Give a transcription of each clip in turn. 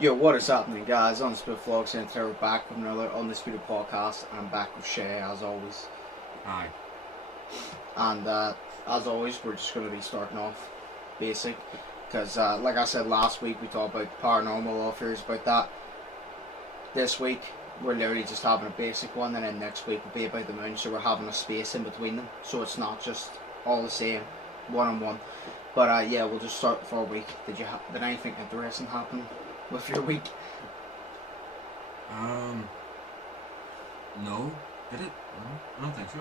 Yo, what is happening, guys? Undisputed Vlogs, and today we're back with another Undisputed podcast. I'm back with Shay, as always. Hi. And as always, we're just going to be starting off basic. Because, like I said last week, we talked about paranormal, all fears about that. This week, we're literally just having a basic one, and then next week will be about the moon, so we're having a space in between them. So it's not just all the same, one-on-one. But, yeah, we'll just start for a week. Did anything interesting happen with your week? No. Did it? No, I don't think so.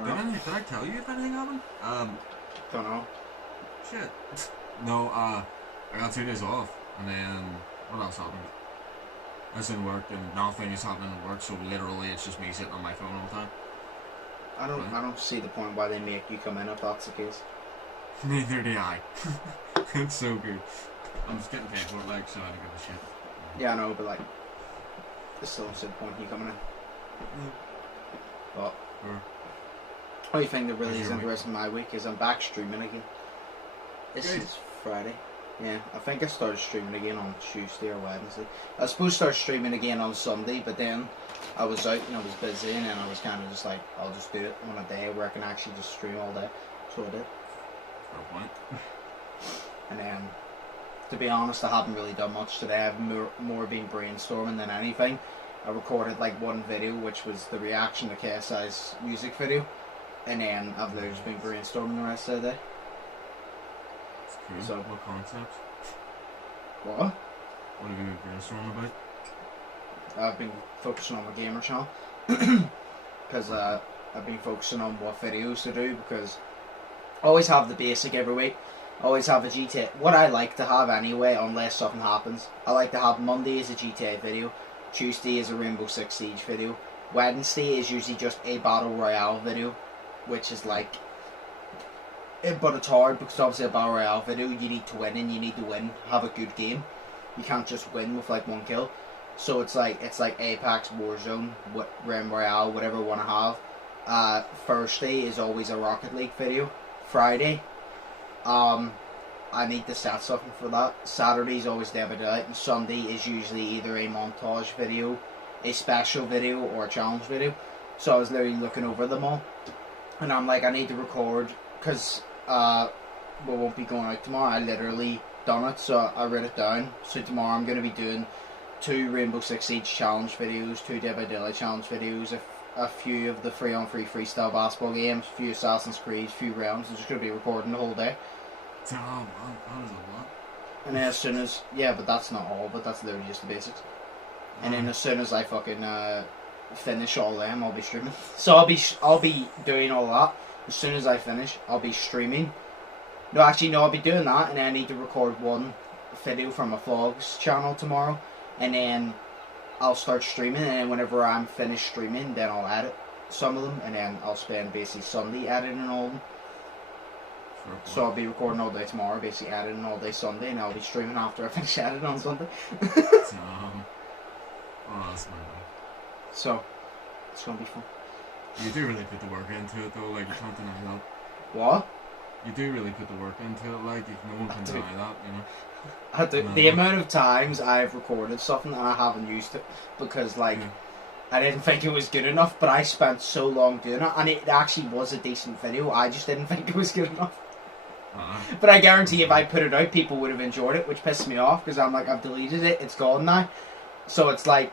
Did I tell you if anything happened? Don't know. Shit. No, I got 2 days off, and then, what else happened? I was in work, and nothing is happening at work, so literally it's just me sitting on my phone all the time. I don't see the point why they make you come in if that's the case. Neither do I. It's so good. I'm just getting paid for it, like, so I don't give a shit. Yeah, I know, but like, there's still the point you coming in. But the only thing that really is interesting in my week is I'm back streaming again. This is Friday. Yeah, I think I started streaming again on Tuesday or Wednesday. I was supposed to start streaming again on Sunday, but then I was out and I was busy, and then I was kind of just like, I'll just do it on a day where I can actually just stream all day. So I did. Fair point. And then, to be honest, I haven't really done much today. I've more been brainstorming than anything. I recorded like one video, which was the reaction to KSI's music video, and then I've literally just been brainstorming the rest of the day. It's cool. So, what concepts? What? What have you been brainstorming about? I've been focusing on my gamer channel because I've been focusing on what videos to do, because I always have the basic every week. I always have a GTA. What I like to have anyway, unless something happens, I like to have Monday is a GTA video, Tuesday is a Rainbow Six Siege video, Wednesday is usually just a Battle Royale video, which is like, but it's hard because obviously a Battle Royale video you need to win, and you need to win, have a good game. You can't just win with like one kill. So it's like Apex, Warzone, Rainbow Royale, whatever you want to have. Thursday is always a Rocket League video. Friday, I need to set something for that. Saturday is always Dead by Daylight, and Sunday is usually either a montage video, a special video, or a challenge video. So I was literally looking over them all, and I'm like, I need to record, because we won't be going out tomorrow. I literally done it, so I wrote it down. So tomorrow I'm going to be doing 2 Rainbow Six Siege challenge videos, 2 Dead by Daylight challenge videos, a few of the 3-on-3 freestyle basketball games, a few Assassin's Creed, a few rounds. I'm just going to be recording the whole day. Damn, that was a lot. And then as soon as, yeah, but that's not all, but that's literally just the basics. And then as soon as I fucking finish all them, I'll be streaming. So I'll be doing all that. As soon as I finish, I'll be streaming. No, actually, no, I'll be doing that, and then I need to record one video from my vlogs channel tomorrow, and then I'll start streaming, and then whenever I'm finished streaming, then I'll edit some of them, and then I'll spend basically Sunday editing all of them. So I'll be recording all day tomorrow, basically editing all day Sunday, and I'll be streaming after I finish editing on Sunday. Oh, that's my bad. So, it's going to be fun. You do really put the work into it though, like, you can't deny that. What? You do really put the work into it, like, no one can deny that, you know. I do. The amount of times I've recorded something and I haven't used it because, like, I didn't think it was good enough, but I spent so long doing it, and it actually was a decent video. I just didn't think it was good enough. But I guarantee if I put it out, people would have enjoyed it, which pissed me off because I'm like, I've deleted it, it's gone now. So it's like,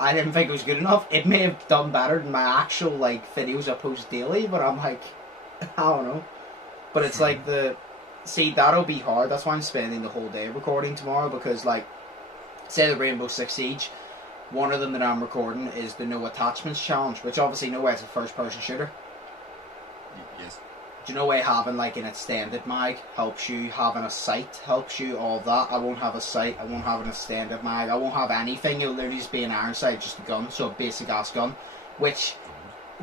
I didn't think it was good enough. It may have done better than my actual, like, videos I post daily, but I'm like, I don't know. But it's like see, that'll be hard. That's why I'm spending the whole day recording tomorrow, because, like, say the Rainbow Six Siege, one of them that I'm recording is the No Attachments Challenge, which obviously no way is a first-person shooter. Yes. Do you know why having like an extended mag helps you, having a sight helps you, all that? I won't have a sight, I won't have an extended mag, I won't have anything. It'll literally just be an iron sight, just a gun, so a basic ass gun, which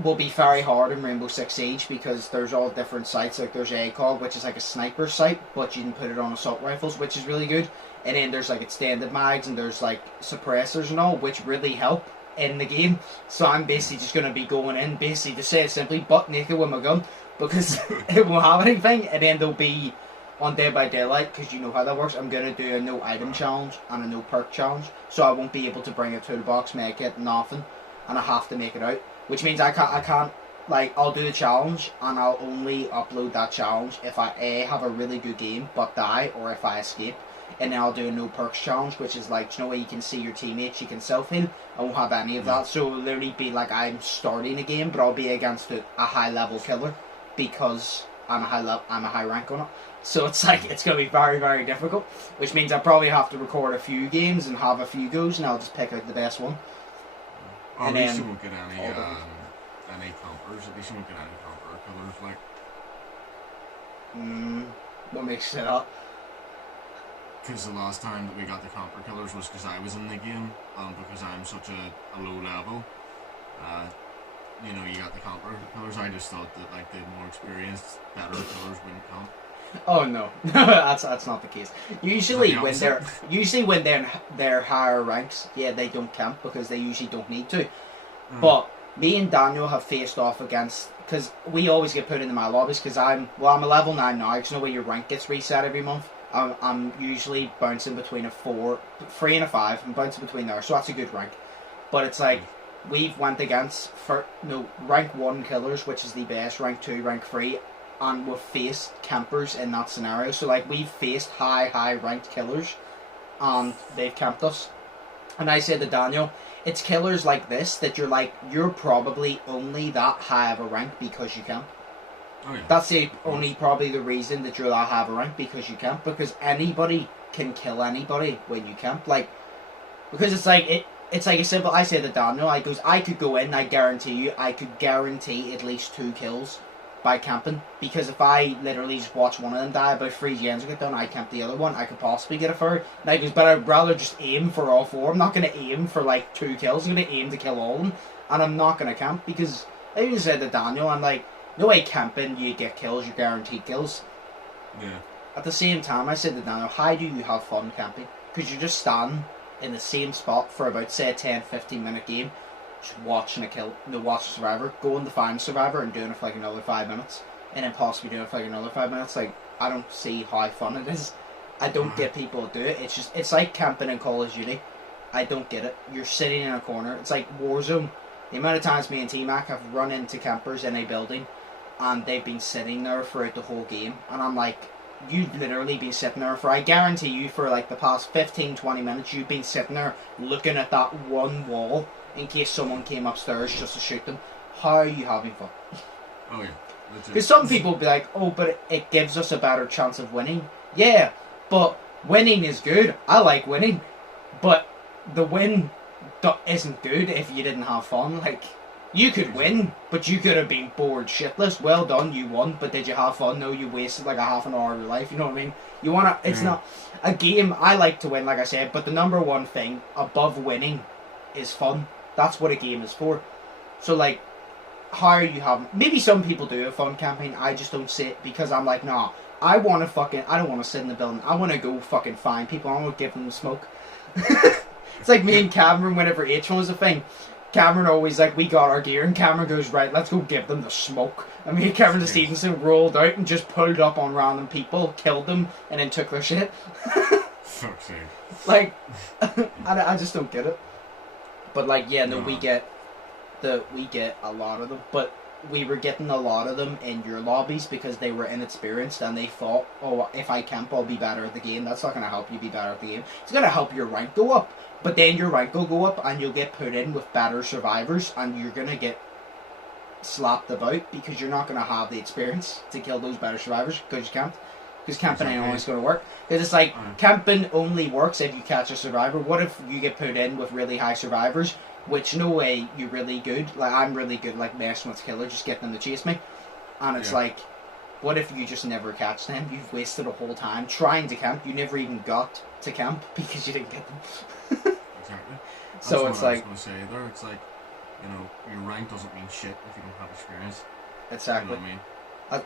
will be very hard in Rainbow Six Siege because there's all different sights. Like there's ACOG, which is like a sniper sight, but you can put it on assault rifles, which is really good. And then there's like extended mags, and there's like suppressors and all, which really help in the game. So I'm basically just going to be going in, basically, to say it simply, butt naked with my gun, because it won't have anything. And then there'll be on Dead by Daylight, because you know how that works, I'm going to do a no item challenge and a no perk challenge. So I won't be able to bring a toolbox, make it, nothing. And I have to make it out. Which means I can't, like, I'll do the challenge and I'll only upload that challenge if I A, have a really good game but die, or if I escape. And then I'll do a no perks challenge, which is like, you know, where you can see your teammates, you can self-heal. I won't have any of that, so it'll literally be like I'm starting a game, but I'll be against a high level killer because I'm a high rank on it. So it's like, it's going to be very, very difficult, which means I probably have to record a few games and have a few goes, and I'll just pick out the best one. Or at least you won't get any campers. At least you won't get any camper killers, like. What makes it up? Because the last time that we got the camper killers was because I was in the game, and because I'm such a low level. You know, you got the camper killers. I just thought that like the more experienced, better killers wouldn't camp. Oh no, that's not the case. Usually when they're higher ranks, yeah, they don't camp because they usually don't need to. But me and Daniel have faced off against, because we always get put into my lobbies because I'm a level 9 now. Because you know where your rank gets reset every month. I'm usually bouncing between a 3 and a 5. I'm bouncing between there, so that's a good rank. But it's like we've went against rank 1 killers, which is the best, rank 2, rank 3. And we've faced campers in that scenario. So like we've faced high ranked killers and they've camped us. And I said to Daniel, it's killers like this that you're probably only that high of a rank because you camp. Oh, yeah. That's probably the reason that you're that high of a rank, because you camp. Because anybody can kill anybody when you camp. Like, because it's like a simple, I said to Daniel, I could go in, I guarantee at least 2 kills by camping, because if I literally just watch one of them die, about 3 gens will get done, I camp the other one, I could possibly get a third. And I goes, but I'd rather just aim for all 4. I'm not going to aim for like 2 kills, I'm going to aim to kill all of them, and I'm not going to camp, because I even said to Daniel, I'm like, no way camping, you get kills, you're guaranteed kills. Yeah. At the same time, I said to Daniel, how do you have fun camping? Because you're just standing in the same spot for about, say, a 10-15 minute game, just watching watch a survivor, going to find a survivor and doing it for like another 5 minutes, and then possibly doing it for like another 5 minutes. Like, I don't see how fun it is. I don't get people to do it. It's like camping in Call of Duty. I don't get it. You're sitting in a corner. It's like Warzone. The amount of times me and T-Mac have run into campers in a building and they've been sitting there throughout the whole game, and I'm like, you've literally been sitting there I guarantee you, for like the past 15-20 minutes, you've been sitting there looking at that one wall in case someone came upstairs just to shoot them. How are you having fun? Oh yeah. Because some people be like, oh, but it gives us a better chance of winning. Yeah, but winning is good. I like winning. But the win isn't good if you didn't have fun. Like, you could win, but you could have been bored shitless. Well done, you won, but did you have fun? No, you wasted like a half an hour of your life. You know what I mean? You wanna, it's not a game. I like to win, like I said, but the number one thing above winning is fun. That's what a game is for. So like, how are you having? Maybe some people do a fun campaign. I just don't see it, because I'm like, nah. I don't want to sit in the building. I want to go fucking find people. I want to give them smoke. It's like me and Cameron, whenever H1 was a thing. Cameron always, like, we got our gear, and Cameron goes, right, let's go give them the smoke. And me and Cameron Stevenson rolled out and just pulled up on random people, killed them, and then took their shit. Fuck's sake. Like, I just don't get it. But like, yeah, no, we get a lot of them, but we were getting a lot of them in your lobbies because they were inexperienced and they thought, oh, if I camp, I'll be better at the game. That's not going to help you be better at the game. It's going to help your rank go up, but then your rank will go up and you'll get put in with better survivors, and you're going to get slapped about because you're not going to have the experience to kill those better survivors because you can't. Because camping ain't always going to work. Because it's like, camping only works if you catch a survivor. What if you get put in with really high survivors, which no way you're really good. Like, I'm really good, like, messing with killer, just getting them to chase me. And it's like, what if you just never catch them? You've wasted a whole time trying to camp. You never even got to camp because you didn't get them. Exactly. So That's it's what like, I was going to say there. It's like, you know, your rank doesn't mean shit if you don't have experience. exactly. You know what I mean?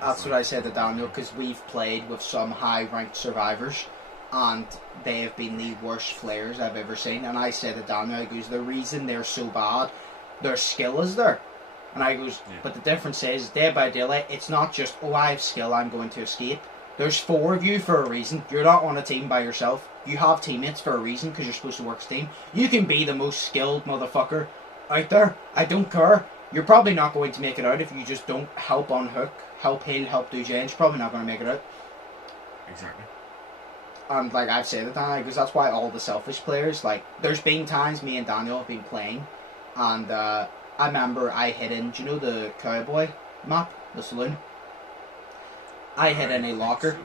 That's what I said to Daniel, because we've played with some high-ranked survivors, and they have been the worst flares I've ever seen. And I said to Daniel, I goes, the reason they're so bad, their skill is there. And I goes, but the difference is, Dead by Daylight, it's not just, oh, I have skill, I'm going to escape. There's 4 of you for a reason. You're not on a team by yourself. You have teammates for a reason because you're supposed to work as a team. You can be the most skilled motherfucker out there. I don't care. You're probably not going to make it out if you just don't help on hook, help heal, help do gens. You're probably not going to make it out. Exactly. And like I've said it, because that's why all the selfish players, like, there's been times me and Daniel have been playing, and I remember I hid in, do you know the cowboy map, the saloon? I hid in a locker. So.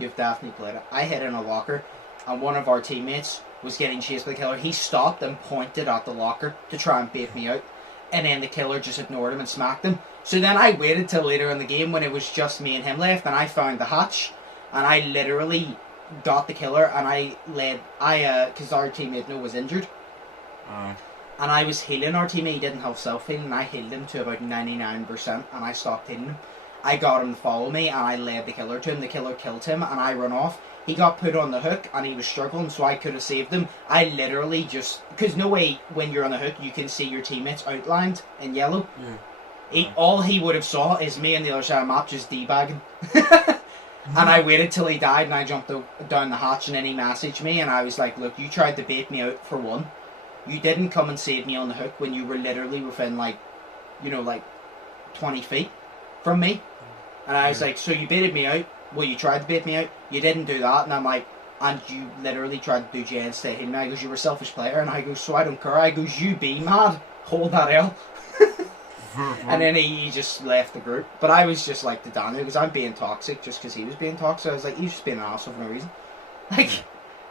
You've definitely played it. I hid in a locker, and one of our teammates was getting chased by the killer. He stopped and pointed at the locker to try and bait me out, and then the killer just ignored him and smacked him. So then I waited till later in the game when it was just me and him left, and I found the hatch, and I literally got the killer, and because our teammate was injured, and I was healing our teammate. He didn't have self-healing, and I healed him to about 99%, and I stopped healing him. I got him to follow me, and I led the killer to him. The killer killed him, and I run off. He got put on the hook, and he was struggling, so I could have saved him. I literally just... Because no way, when you're on the hook, you can see your teammates outlined in yellow. Yeah. All he would have saw is me on the other side of the map just debagging. And I waited till he died, and I jumped down the hatch, and then he messaged me, and I was like, look, you tried to bait me out for one. You didn't come and save me on the hook when you were literally within, like, 20 feet from me. And I was like, so you baited me out? Well, you tried to bait me out. You didn't do that. And I'm like, and you literally tried to do J and stay him. And I goes, you were a selfish player. And I goes, so I don't care. I goes, you be mad. Hold that L. And then he just left the group. But I was just like to Daniel, because I'm being toxic just because he was being toxic. I was like, he's just being an asshole for no reason. Like,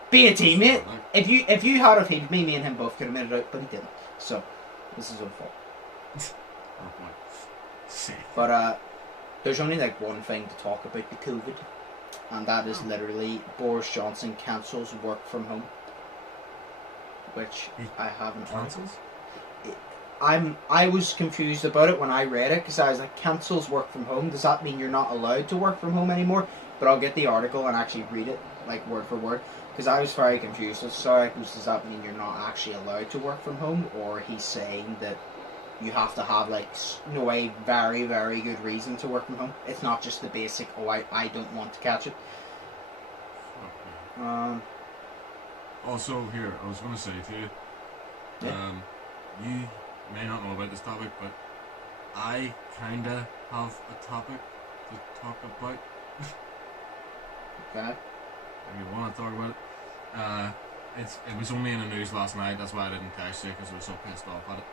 be a teammate. If you had have healed me and him both could have made it out, but he didn't. So, this is his fault. But, there's only like one thing to talk about the COVID, and that is literally Boris Johnson cancels work from home, which I haven't answered. I was confused about it when I read it, because I was like, cancels work from home, does that mean you're not allowed to work from home anymore? But I'll get the article and actually read it, like word for word, because I was very confused. Sorry, does that mean you're not actually allowed to work from home, or he's saying that you have to have like a very, very good reason to work from home? It's not just the basic, oh, I don't want to catch it. Okay. Also, here, I was going to say to you, you may not know about this topic, but I kind of have a topic to talk about. Okay. If you want to talk about it. It was only in the news last night, that's why I didn't text you, because I was so pissed off at it.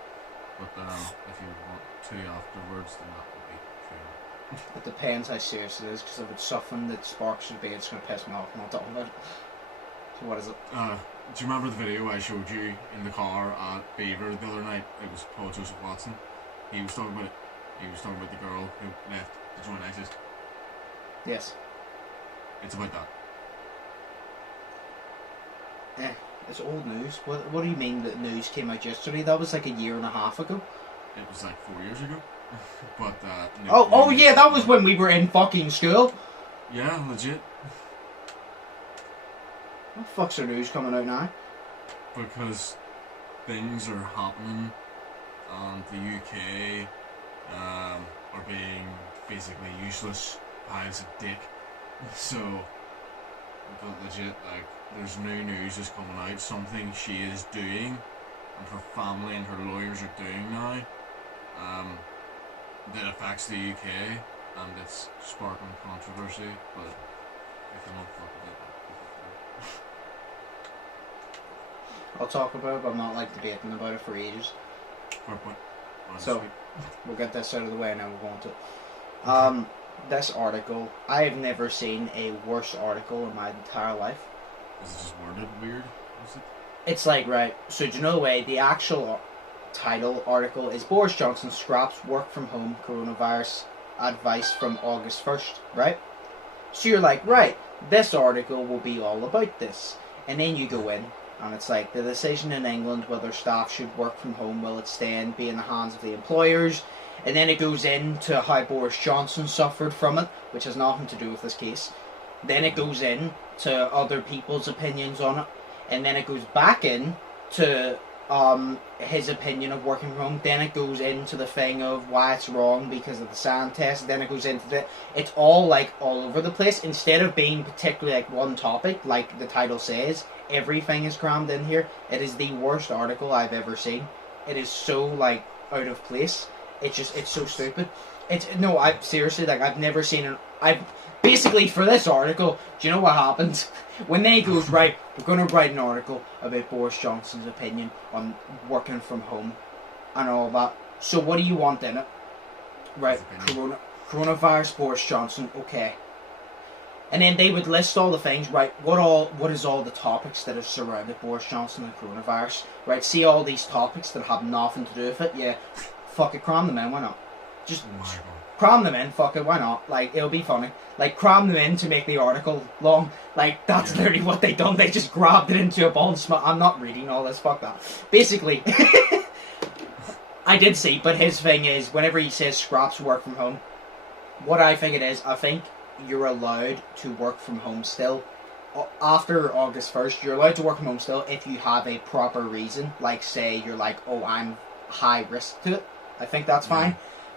But if you want to afterwards, then that would be cool. It depends how serious it is, because if it's something that sparks should be, it's going to piss me off and I'll talk about it. So what is it? Do you remember the video I showed you in the car at Beaver the other night? It was Paul Joseph Watson. He was talking about it. He was talking about the girl who left to join ISIS. Yes. It's about that. It's old news. What do you mean that news came out yesterday? That was like a year and a half ago. It was like 4 years ago. But yeah, that was when we were in fucking school. Yeah, legit. What the fuck's the news coming out now? Because things are happening, and the UK are being basically useless piles of dick. So, but legit, like, there's new news is coming out, something she is doing, and her family and her lawyers are doing now, that affects the UK, and it's sparking controversy, but if you don't fuck with it, I'll talk about it, but I'm not like debating about it for ages. fair point. So, we'll get this out of the way and then we'll go on to it. This article, I have never seen a worse article in my entire life. Is it just worded weird? Is it? It's like, right, so do you know the way the actual title article is Boris Johnson scraps work from home coronavirus advice from August 1st, right? So you're like, right, this article will be all about this. And then you go in, and it's like, the decision in England whether staff should work from home, will it stay and be in the hands of the employers? And then it goes into how Boris Johnson suffered from it, which has nothing to do with this case. Then it goes in to other people's opinions on it. And then it goes back in to his opinion of working from home. Then it goes into the thing of why it's wrong because of the sand test. Then it goes into it's all like all over the place. Instead of being particularly like one topic, like the title says, everything is crammed in here. It is the worst article I've ever seen. It is so like out of place. It's so stupid. I seriously, like, I've never seen it. I've basically, for this article, do you know what happened? When they goes, right, we're going to write an article about Boris Johnson's opinion on working from home and all that. So what do you want in it? Right, coronavirus, Boris Johnson, okay. And then they would list all the things, right, what is all the topics that have surrounded Boris Johnson and coronavirus? Right, see all these topics that have nothing to do with it? Yeah, fuck it, cram them in, why not? Just cram them in, fuck it, why not? Like, it'll be funny. Like, cram them in to make the article long. Like, that's literally what they done. They just grabbed it into a ball and I'm not reading all this, fuck that. Basically, I did see, but his thing is, whenever he says scraps work from home, what I think it is, I think you're allowed to work from home still. After August 1st, you're allowed to work from home still if you have a proper reason. Like, say, you're like, oh, I'm high risk to it. I think that's fine.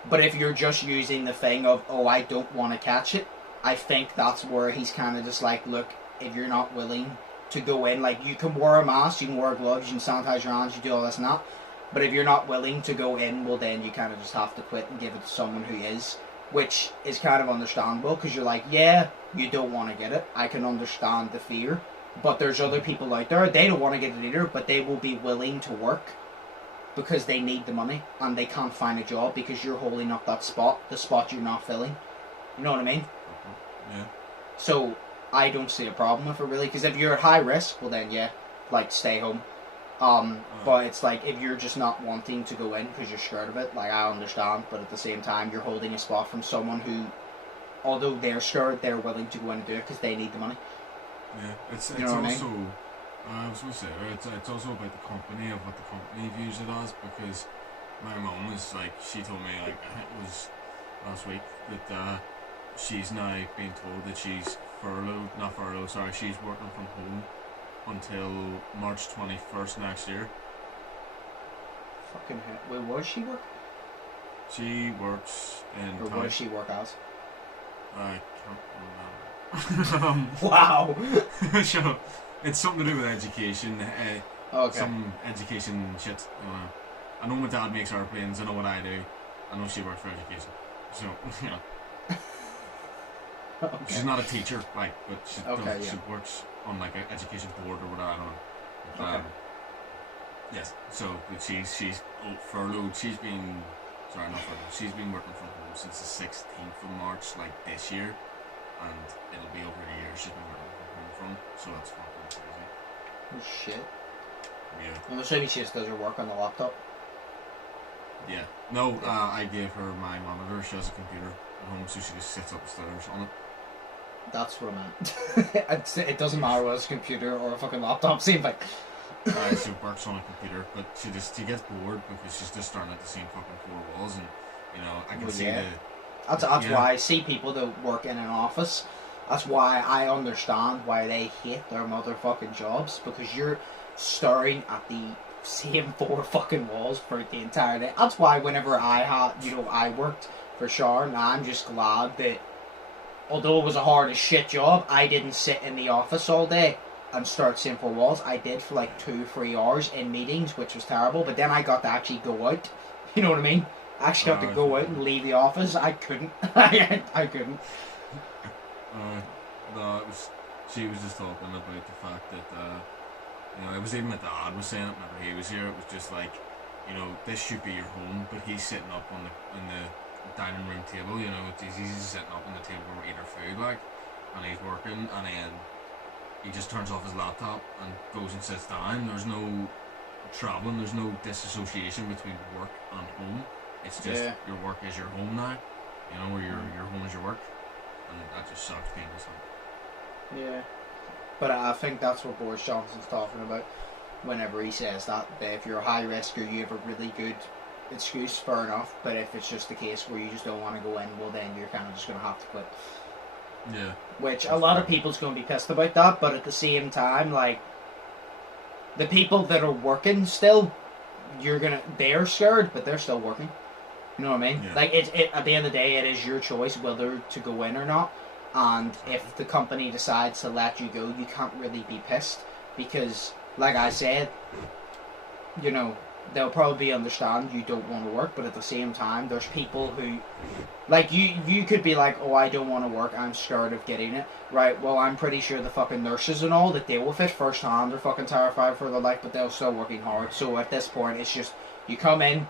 But if you're just using the thing of, oh, I don't want to catch it, I think that's where he's kind of just like, look, if you're not willing to go in, like, you can wear a mask, you can wear gloves, you can sanitize your hands, you do all this and that. But if you're not willing to go in, well, then you kind of just have to quit and give it to someone who is. Which is kind of understandable, because you're like, yeah, you don't want to get it. I can understand the fear. But there's other people out there, they don't want to get it either, but they will be willing to work because they need the money and they can't find a job because you're holding up that spot, the spot you're not filling. You know what I mean? Yeah. So I don't see a problem with it really, because if you're at high risk, well then yeah, like stay home. But it's like, if you're just not wanting to go in because you're scared of it, like, I understand, but at the same time you're holding a spot from someone who, although they're scared, they're willing to go in and do it because they need the money. Yeah, it's you know also, I was going to say, it's also about the company, of what the company views it as, because my mum was like, she told me, like, I think it was last week, that she's now being told that she's she's working from home until March 21st next year. Fucking hell. Where was she work? She works in... Or what does she work as? I can't remember. Wow! So, it's something to do with education. Okay. Some education shit. I know my dad makes airplanes, I know what I do. I know she works for education. So, you know. Okay. She's not a teacher, like, but she works on like an education board or whatever, I don't know. Okay. Yes, so she's furloughed. She's been working from home since the 16th of March, like this year, and it'll be over a year she's been working from home from. So that's fucking crazy. Oh shit. Yeah. I'm assuming she just does her work on the laptop. Yeah. No, I gave her my monitor. She has a computer at home, so she just sits upstairs on it. That's what I meant. It doesn't matter whether it's a computer or a fucking laptop, same thing. She works on a computer, but she gets bored because she's just staring at the same fucking four walls, and you know, I can see That's why I see people that work in an office. That's why I understand why they hate their motherfucking jobs, because you're staring at the same four fucking walls for the entire day. That's why whenever I worked for Sharon, and I'm just glad that, although it was a hard as shit job, I didn't sit in the office all day and start seeing four walls. I did for like 2-3 hours in meetings, which was terrible, but then I got to actually go out. You know what I mean? I actually got to go out and leave the office. I couldn't. I couldn't. No, she was just talking about the fact that, you know, it was even my dad was saying it whenever he was here. It was just like, you know, this should be your home, but he's sitting up in the dining room table, you know, he's sitting up on the table where we're eating our food, like, and he's working, and then he just turns off his laptop and goes and sits down. There's no travelling, there's no disassociation between work and home. It's just your work is your home now, you know, or your home is your work, and that just sucks being this home. Yeah, but I think that's what Boris Johnson's talking about whenever he says that if you're a high risk or you have a really good excuse, fair enough, but if it's just the case where you just don't want to go in, well then you're kind of just going to have to quit. Yeah. Which a lot of people's going to be pissed about that, but at the same time, like, the people that are working still, they're scared, but they're still working. You know what I mean? Yeah. Like, at the end of the day, it is your choice whether to go in or not. And if the company decides to let you go, you can't really be pissed. Because, like I said, you know, they'll probably understand you don't want to work, but at the same time, there's people who, like, you could be like, oh, I don't want to work, I'm scared of getting it. Right, well, I'm pretty sure the fucking nurses and all that deal with it firsthand are fucking terrified for their life, but they're still working hard. So at this point, it's just, you come in,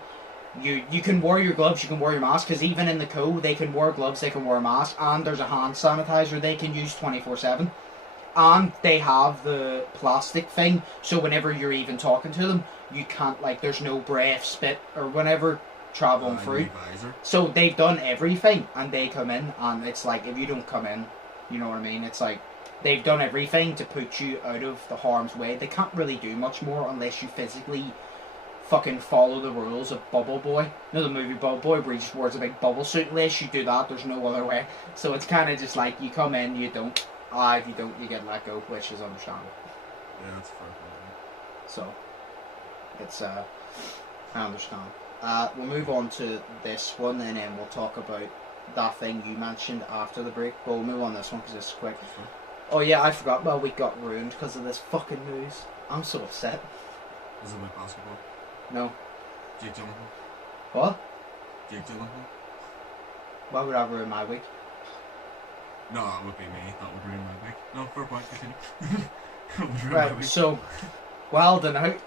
you can wear your gloves, you can wear your mask, because even in the co, they can wear gloves, they can wear a mask, and there's a hand sanitizer they can use 24/7. And they have the plastic thing, so whenever you're even talking to them, you can't, like, there's no breath, spit, or whenever traveling through. So they've done everything, and they come in, and it's like, if you don't come in, you know what I mean? It's like, they've done everything to put you out of the harm's way. They can't really do much more unless you physically fucking follow the rules of Bubble Boy. You know the movie Bubble Boy, where he just wears a big bubble suit? Unless you do that, there's no other way. So it's kind of just like, you come in, you don't. If you don't, you get let go, which is understandable. Yeah, that's fair. So, it's, I understand. We'll move on to this one, and then we'll talk about that thing you mentioned after the break. But we'll move on to this one because it's quick. Oh yeah, I forgot. Well, we got ruined because of this fucking news. I'm so upset. Is it about basketball? No. Jake Gyllenhaal? What? Jake Gyllenhaal? Why would I ruin my week? No, that would be me. That would ruin my week. No, fair point. Continue. Right, so, Wildn out.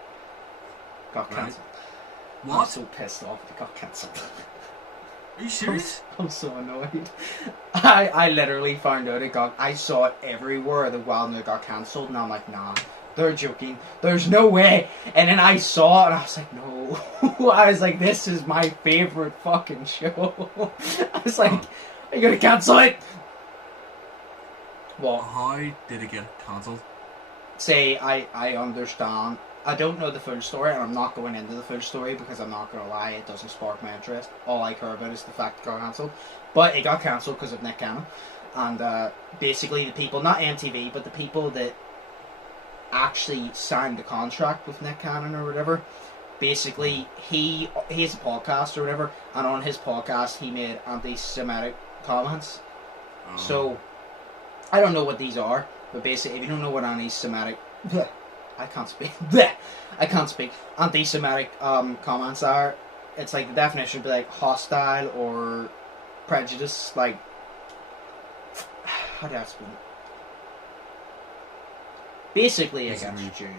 Got cancelled. What? I'm so pissed off it got cancelled. Are you serious? I'm so annoyed. I literally found out I saw it everywhere that Wildn got cancelled, and I'm like, nah, they're joking. There's no way. And then I saw it, and I was like, no. I was like, this is my favourite fucking show. I was like, are you gonna cancel it? What? How did it get cancelled? Say, I understand. I don't know the full story, and I'm not going into the full story because I'm not going to lie, it doesn't spark my interest. All I care about is the fact it got cancelled. But it got cancelled because of Nick Cannon. And basically the people, not MTV, but the people that actually signed the contract with Nick Cannon or whatever, basically he has a podcast or whatever, and on his podcast he made anti-Semitic comments. So, I don't know what these are, but basically if you don't know what anti-Semitic... I can't speak. I can't speak. Anti-Semitic comments are, it's like the definition would be like hostile or prejudice, like, how do I explain it? Basically against Jews.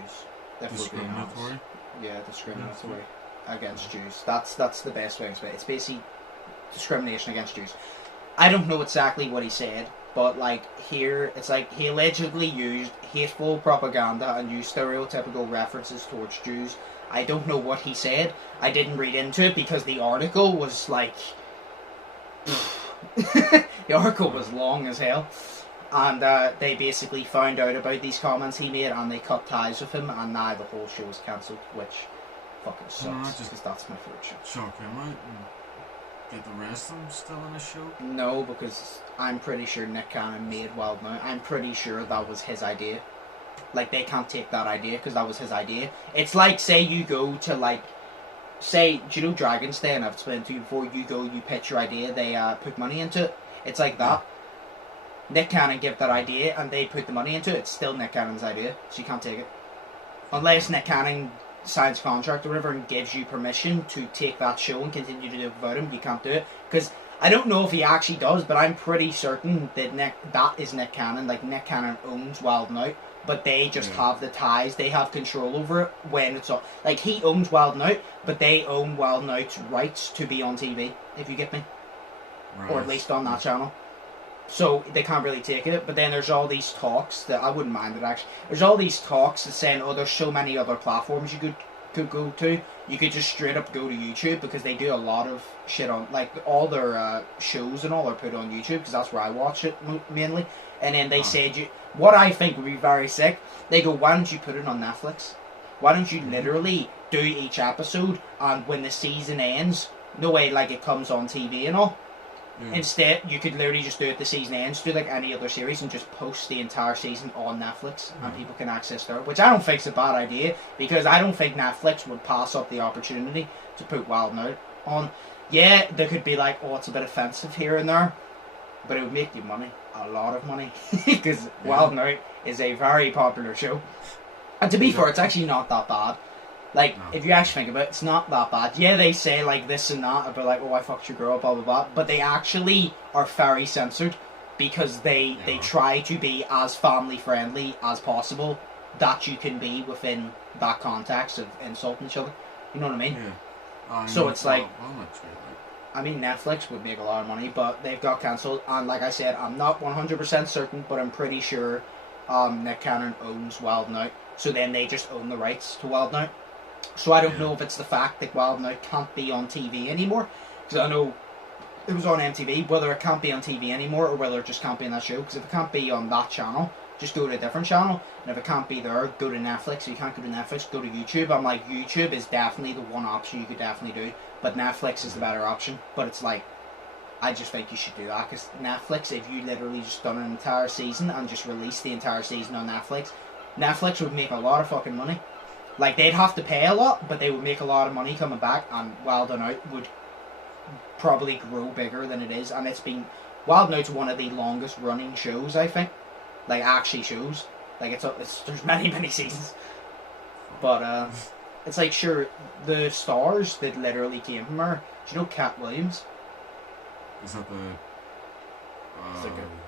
Discriminatory? Yeah, discriminatory against Jews. That's the best way to explain it. It's basically discrimination against Jews. I don't know exactly what he said, but like here, it's like he allegedly used hateful propaganda and used stereotypical references towards Jews. I don't know what he said. I didn't read into it because the article was like... the article was long as hell. And they basically found out about these comments he made and they cut ties with him, and now the whole show is cancelled, which fucking sucks, because that's my favourite show. Shock him out and get the rest of them still in a show? No, because I'm pretty sure Nick Cannon made Wildn Out. I'm pretty sure that was his idea. Like, they can't take that idea because that was his idea. It's like, say you go to, like, say, do you know Dragon's Den? I've explained to you before. You go, you pitch your idea, they put money into it. It's like that. Nick Cannon gave that idea and they put the money into it. It's still Nick Cannon's idea, so you can't take it. Unless Nick Cannon signs a contract or whatever and gives you permission to take that show and continue to do it without him, you can't do it. Because I don't know if he actually does, but I'm pretty certain that that is Nick Cannon. Like, Nick Cannon owns Wildn Out, but they just have the ties. They have control over it when it's on. Like, he owns Wildn Out, but they own Wildn Out's rights to be on TV, if you get me. Right. Or at least on that channel. So they can't really take it, but then there's all these talks that I wouldn't mind it actually. There's all these talks that saying, oh, there's so many other platforms you could go to. You could just straight up go to YouTube because they do a lot of shit on, like, all their shows and all are put on YouTube because that's where I watch it mainly. And then they said, what I think would be very sick, they go, why don't you put it on Netflix? Why don't you literally do each episode, and when the season ends, no way like it comes on TV and all, Yeah. Instead, you could literally just do it the season ends, do like any other series, and just post the entire season on Netflix, and people can access there. Which I don't think is a bad idea, because I don't think Netflix would pass up the opportunity to put Wildn on. Yeah, there could be like, oh, it's a bit offensive here and there, but it would make you money, a lot of money, because Wildn is a very popular show. And to be fair, it's actually not that bad. Like, if you actually think about it, it's not that bad. Yeah, they say, like, this and that, about, like, oh, I fucked your girl, blah, blah, blah. But they actually are very censored, because they try to be as family-friendly as possible that you can be within that context of insulting each other. You know what I mean? Yeah. So it's like... That's great, I mean, Netflix would make a lot of money, but they've got cancelled. And like I said, I'm not 100% certain, but I'm pretty sure Nick Cannon owns Wildn. So then they just own the rights to Wildn. So I don't know if it's the fact that Wildn can't be on TV anymore, because I know it was on MTV, whether it can't be on TV anymore or whether it just can't be on that show. Because if it can't be on that channel, just go to a different channel, and if it can't be there, go to Netflix. If you can't go to Netflix, go to YouTube. I'm like, YouTube is definitely the one option you could definitely do, but Netflix is the better option. But it's like, I just think you should do that, because Netflix, if you literally just done an entire season and just released the entire season on Netflix, Netflix would make a lot of fucking money. Like, they'd have to pay a lot, but they would make a lot of money coming back, and Wildn would probably grow bigger than it is. And it's been... Wildn's one of the longest running shows, I think. Like, actually shows. Like, there's many, many seasons. But, it's like, sure, the stars that literally came from her... Do you know Cat Williams? Is that the...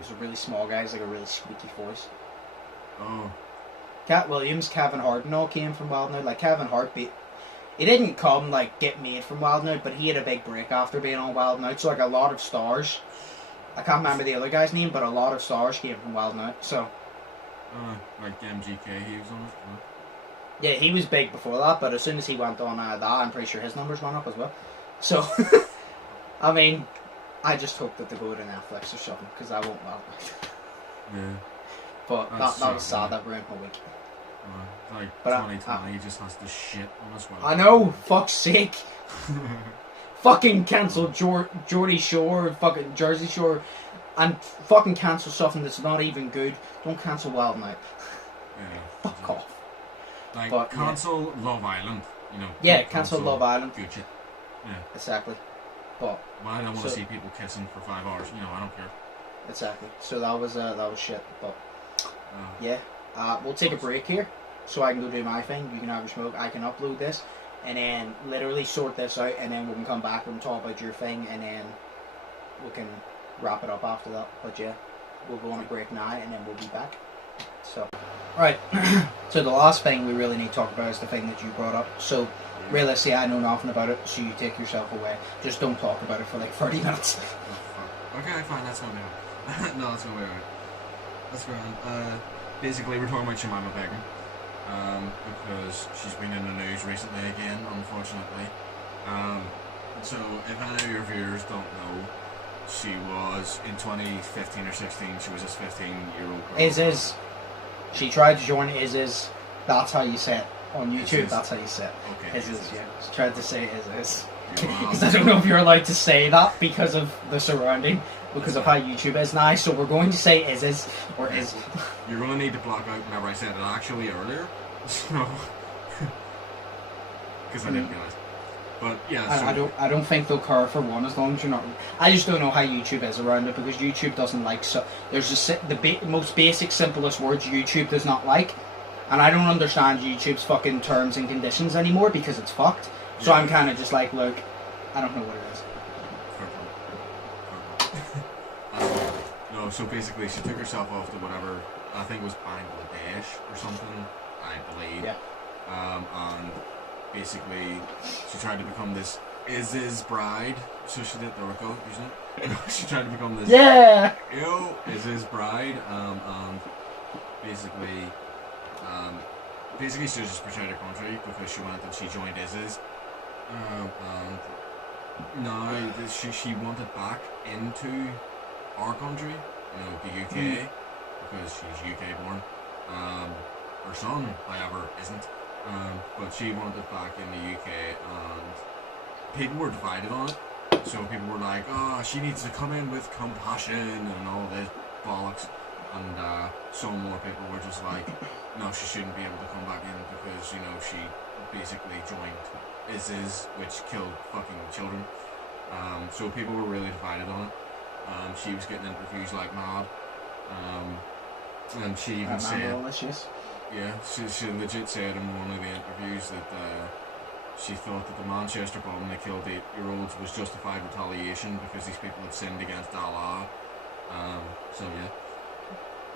He's a really small guy. He's like a really squeaky voice. Oh... Cat Williams, Kevin Hart and all came from Wildn. Like, Kevin Hart, he didn't come, like, get made from Wildn, but he had a big break after being on Wildn. So, like, a lot of stars, I can't remember the other guy's name, but a lot of stars came from Wildn. So, like MGK, he was on it. Yeah, he was big before that, but as soon as he went on that, I'm pretty sure his numbers went up as well. So, I mean, I just hope that they go to Netflix or something, because I won't Wildn. Yeah. But that was sad, that ruined my week. Like, but 2020 just has to shit on us. I know, fuck's sake. Fucking cancel Geordie Shore, fucking Jersey Shore, and fucking cancel something that's not even good. Don't cancel Wildn. Yeah. Fuck off. Like, but, cancel Love Island, you know. Yeah, cancel Love Island. Good shit. Yeah. Exactly. But well, I don't want to see people kissing for 5 hours, you know, I don't care. Exactly. So that was shit, but yeah. We'll take a break here, so I can go do my thing. You can have your smoke. I can upload this, and then literally sort this out, and then we can come back and talk about your thing, and then we can wrap it up after that. But yeah, we'll go on a break now, and then we'll be back. So, alright. So the last thing we really need to talk about is the thing that you brought up. So, realistically, I know nothing about it, so you take yourself away. Just don't talk about it for like 30 minutes. Okay, fine. That's gonna be alright. No, that's gonna be alright. That's grand. Basically, we're talking about Jemima Begging, because she's been in the news recently again, unfortunately. So, if any of your viewers don't know, she was, in 2015 or 16, she was this 15-year-old girl. Is. She tried to join Is. That's how you say it. On YouTube, that's how you say it. Okay. Is, yeah. She tried to say Is. Because I don't know if you're allowed to say that because of the surrounding, because of how YouTube is now, so we're going to say is, or is. You're going to need to block out whenever I said it actually earlier, so... Because I didn't realise. But, yeah, so... I don't think they'll care for one, as long as you're not... I just don't know how YouTube is around it, because YouTube doesn't like... So there's just the most basic, simplest words YouTube does not like, and I don't understand YouTube's fucking terms and conditions anymore, because it's fucked. So yeah. I'm kind of just like, look, I don't know what it is. No, so basically she took herself off to whatever, I think it was Bangladesh or something, I believe. Yeah. And basically she tried to become this Is bride. So she did, there we go, isn't it? She tried to become this Is bride, and basically she just betrayed her country because she went and she joined Is. And now she wanted back into our country, you know, the UK, because she's UK born. Her son, however, isn't. But she wanted back in the UK, and people were divided on it. So people were like, oh, she needs to come in with compassion and all this bollocks. And some more people were just like, no, she shouldn't be able to come back in because, you know, she basically joined ISIS, which killed fucking children. So people were really divided on it. She was getting interviews like mad. And she even said, yeah, she legit said in one of the interviews that she thought that the Manchester bomb that killed 8-year-olds was justified retaliation because these people had sinned against Allah. So yeah.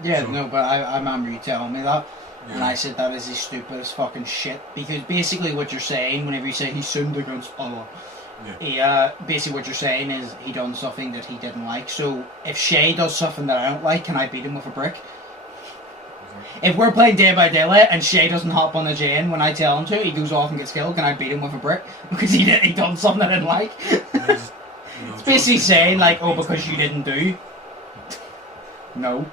Yeah, so, no, but I remember you telling me that. Yeah. And I said that is the stupidest fucking shit. Because basically what you're saying, whenever you say he sinned against Allah, basically what you're saying is he done something that he didn't like. So if Shay does something that I don't like, can I beat him with a brick? If we're playing Day by Daylight and Shay doesn't hop on the chain when I tell him to, he goes off and gets killed, can I beat him with a brick? Because he done something I didn't like. It's basically saying like, oh, because you didn't do. No.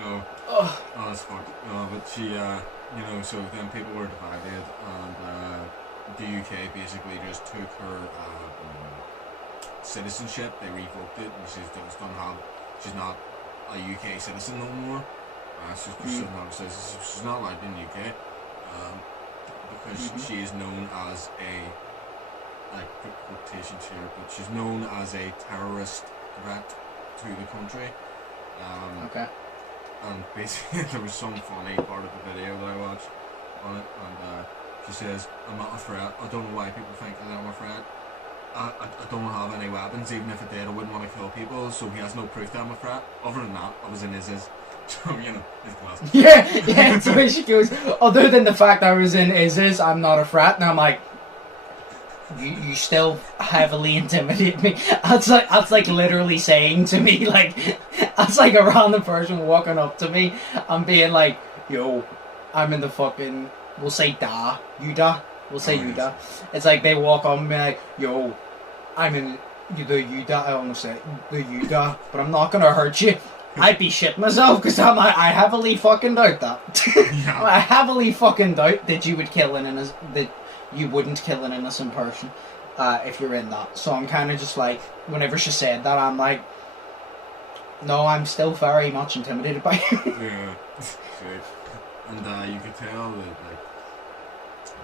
No. Oh, that's fucked. No, but she, you know, so then people were divided, and the UK basically just took her citizenship. They revoked it, and she's not a UK citizen no more. She's not allowed in the UK because she is known as like quotations here, but she's known as a terrorist threat to the country. Okay. And basically there was some funny part of the video that I watched on it, and she says, I'm not a threat. I don't know why people think that I'm a threat. I don't have any weapons. Even if I did, I wouldn't want to kill people, so he has no proof that I'm a threat. Other than that, I was in ISIS. So, you know, it's class. Yeah, so when she goes, other than the fact I was in ISIS, I'm not a threat, and I'm like, you still heavily intimidate me. That's like literally saying to me, like, that's like a random person walking up to me and being like, yo, I'm in the fucking, we'll say da, you da, we'll say you da. It's like they walk up and be like, yo, I'm in the you da, I almost say the you da, but I'm not gonna hurt you. I'd be shit myself because I heavily fucking doubt that. Yeah. I heavily fucking doubt that you would kill that you wouldn't kill an innocent person if you're in that. So I'm kind of just like, whenever she said that, I'm like, no, I'm still very much intimidated by you. Yeah, and you could tell that like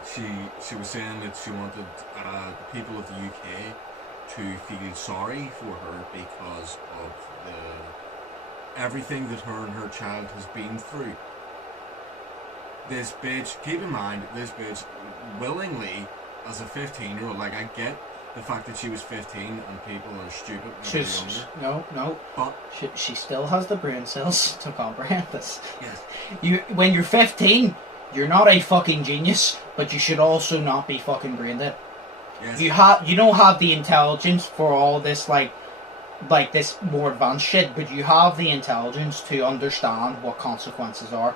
she was saying that she wanted the people of the UK to feel sorry for her because of everything that her and her child has been through. This bitch, keep in mind, this bitch willingly, as a 15-year-old, like, I get the fact that she was 15 and people are stupid and No, but she still has the brain cells to comprehend this. Yes. When you're 15, you're not a fucking genius, but you should also not be fucking brain dead. Yes. You don't have the intelligence for all this like this more advanced shit, but you have the intelligence to understand what consequences are.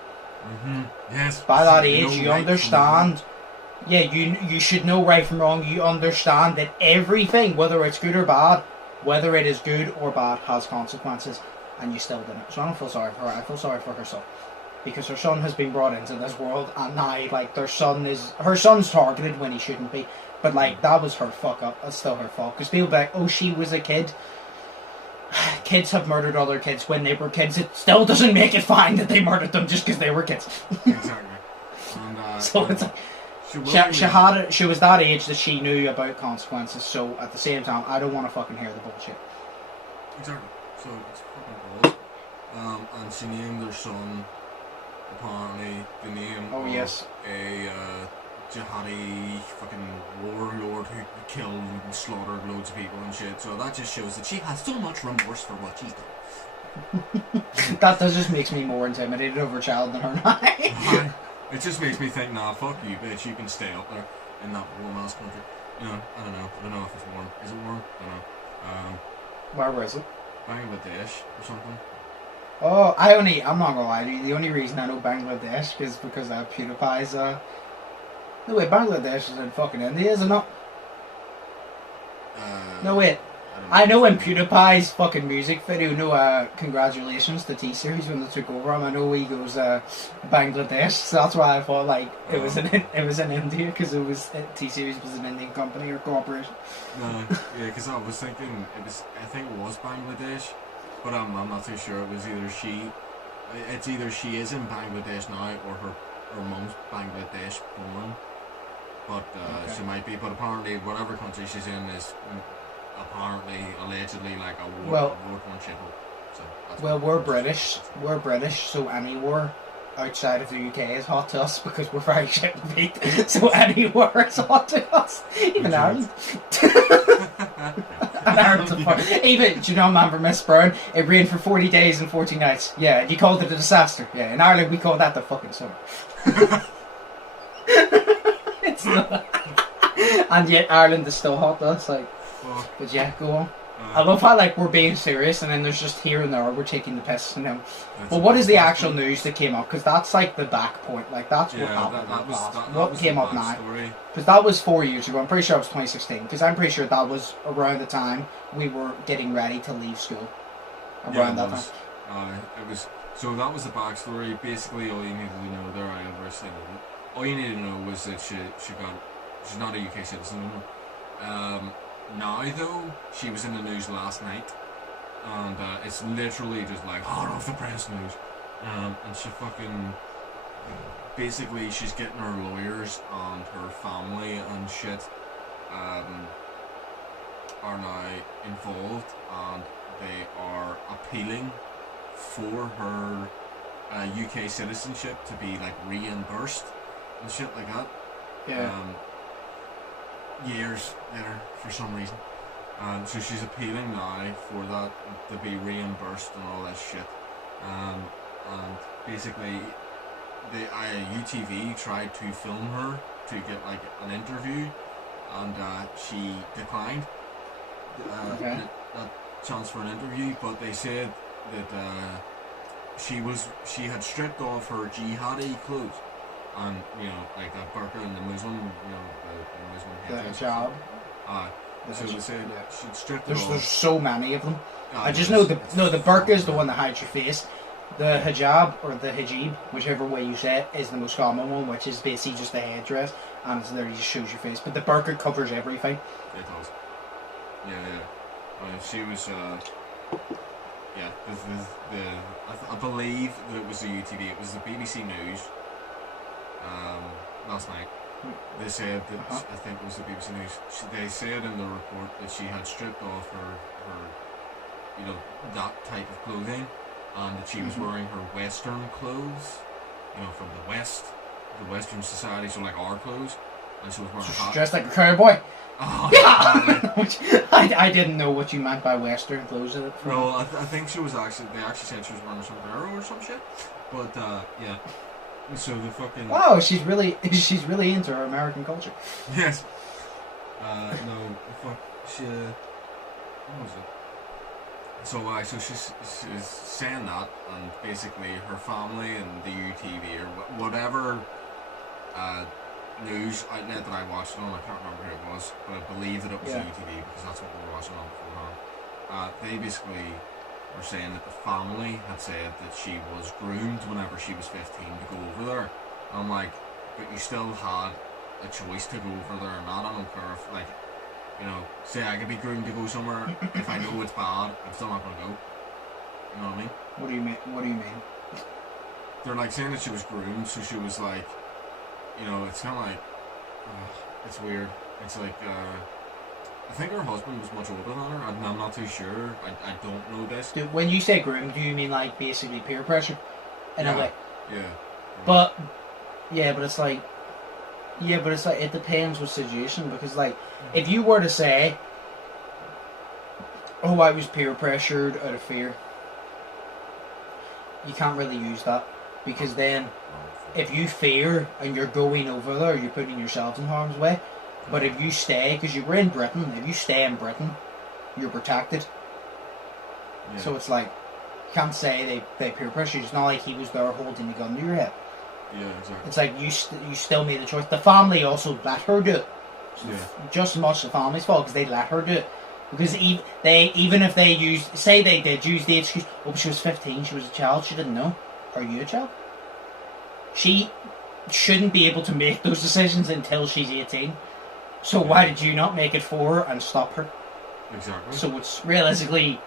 Yes. By that age, you understand. Yeah, you should know right from wrong. You understand that everything, whether it's good or bad, whether it is good or bad, has consequences, and you still didn't. So I don't feel sorry for her. I feel sorry for her son, because her son has been brought into this world, and now like her son's targeted when he shouldn't be. But like that was her fuck up. That's still her fault. Because people be like, oh, she was a kid. Kids have murdered other kids when they were kids. It still doesn't make it fine that they murdered them just because they were kids. Exactly. And, so it's like she was that age that she knew about consequences. So at the same time, I don't want to fucking hear the bullshit. Exactly. So it's fucking cool. And she named their son apparently the name of a jihadi fucking warlord who killed and slaughtered loads of people and shit. So that just shows that she has so much remorse for what she's done. That just makes me more intimidated over a child than her now. It just makes me think, nah, fuck you, bitch. You can stay up there in that warm ass country. You know, I don't know if it's warm. Is it warm? I don't know. Where is it? Bangladesh or something. Oh, I'm not gonna lie to you. The only reason I know Bangladesh is because PewDiePie's no wait, Bangladesh is in fucking India, isn't it? No wait. I know in PewDiePie's fucking music video, congratulations to T-Series when they took over him. I know he goes Bangladesh, so that's why I thought like it was in India because it was T-Series was an Indian company or corporation. No, yeah, because I was thinking I think it was Bangladesh, but I'm not too sure. It was either she. It's either she is in Bangladesh now or her mum's Bangladesh born, but she might be. But apparently, whatever country she's in is apparently allegedly like a war-torn shithole. So we're British. We're British, so any war outside of the UK is hot to us because we're very shit and beat. So any war is hot to us, even Ireland. And Ireland's a fun. Even, do you know, man, from Miss Byrne, it rained for 40 days and 40 nights. Yeah, you called it a disaster. Yeah, in Ireland we call that the fucking summer. It's not. And yet Ireland is still hot to us, like. But yeah, go on. I love how like we're being serious and then there's just here and there we're taking the piss, you know. But what is the actual news that came up? Because that's like the back point. Like that's what happened. What came up now? Because that was 4 years ago. I'm pretty sure it was 2016. Because I'm pretty sure that was around the time we were getting ready to leave school. Around that time. It was. So that was the backstory. Basically, all you needed to know there. All you needed to know was that she's not a UK citizen anymore. Now though, she was in the news last night, and it's literally just like hot off the press news, and she fucking basically she's getting her lawyers and her family and shit are now involved, and they are appealing for her UK citizenship to be like reimbursed and shit like that. Yeah. Years later, for some reason, so she's appealing now for that to be reimbursed and all that shit, and basically the UTV tried to film her to get like an interview, and she declined that chance for an interview, but they said that she had stripped off her jihadi clothes. And, you know, like that burqa and the Muslim, you know, the Muslim hijab. So they said she'd stripped it off. There's so many of them. I just know the burqa is the one that hides your face. The hijab, or the hijab, whichever way you say it, is the most common one, which is basically just a headdress, and it's there, just shows your face. But the burqa covers everything. It does. Yeah. She was, I believe that it was the UTV, it was the BBC News. Last night they said that I think it was the BBC News. They said in the report that she had stripped off her you know, that type of clothing, and that she was wearing her Western clothes, you know, from the West, the Western society, so like our clothes, and she was wearing a hat. Dressed like a cowboy. Oh, yeah. I didn't know what you meant by Western clothes. No, I think she was they actually said she was wearing a sombrero or some shit, but yeah. So the fucking... Wow, she's really into her American culture. Yes. No, fuck. What was it? So she's saying that, and basically her family and the UTV or whatever news outlet that I watched it on, I can't remember who it was, but I believe that it was the UTV because that's what we were watching on beforehand. They basically were saying that the family had said that she was groomed whenever she was 15 to go over there. And I'm like, but you still had a choice to go over there or not. I don't care if, like, you know, say I could be groomed to go somewhere. If I know it's bad, I'm still not going to go. You know what I mean? What do you mean? They're like saying that she was groomed, so she was like, you know, it's kind of like, it's weird. It's like, I think her husband was much older than her. I'm not too sure. I don't know this. When you say groom, do you mean like basically peer pressure? In a way. Yeah. But it's like it depends what situation, because like if you were to say, oh, I was peer pressured out of fear, you can't really use that, because then if you fear and you're going over there, you're putting yourself in harm's way. But if you stay, because you were in Britain, if you stay in Britain, you're protected. Yeah. So it's like, you can't say they peer pressure. It's not like he was there holding the gun to your head. Yeah, exactly. It's like you still made a choice. The family also let her do it. So just as much the family's fault, because they let her do it. Because even if they used, say they did use the excuse, oh, but she was 15, she was a child, she didn't know. Are you a child? She shouldn't be able to make those decisions until she's 18. So why did you not make it for her and stop her? Exactly. So it's realistically,